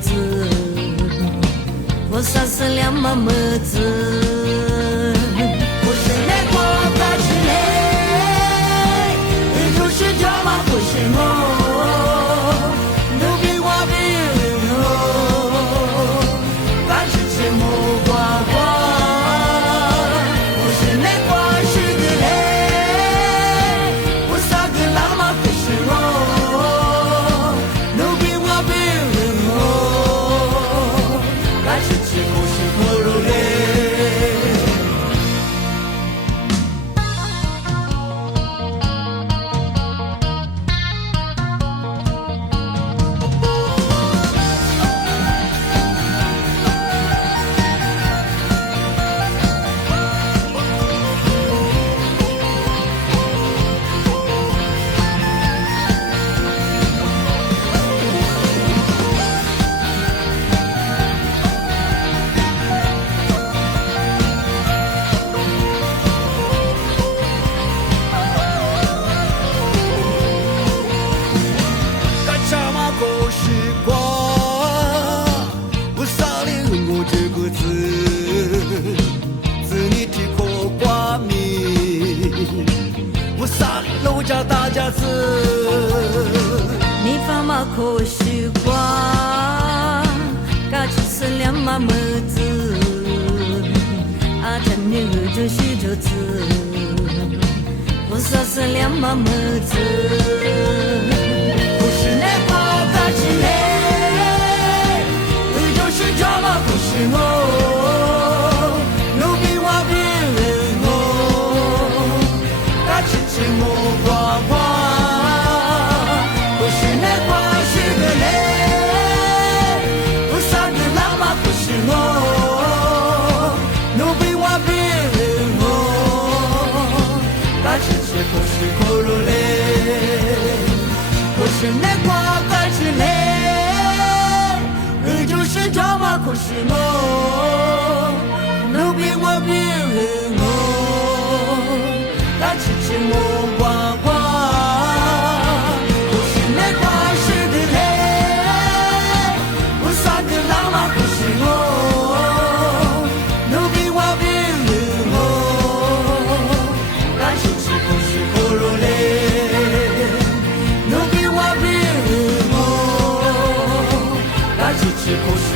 子，我杀死两妈么子，我是那国家之内，你就是叫嘛不是我，都比我比我，敢吃吃木瓜瓜，我是那国是个嘞，我杀个浪嘛不是我，都比我比我，敢吃吃不是我肉嘞。大家子，你放马可许光，嘎吃是两妈么子，阿他女儿就是这子，我杀是两妈么子，不是那国嘎吃嘞，你就是叫嘛不是我，奴比我比我，嘎吃吃木瓜。是那国家之内，你就是叫嘛可是我，奴比我比我，他吃吃木瓜瓜，不是那国是个嘞，我杀个浪嘛可是我，奴比我比我，他吃吃不是可肉嘞。是不是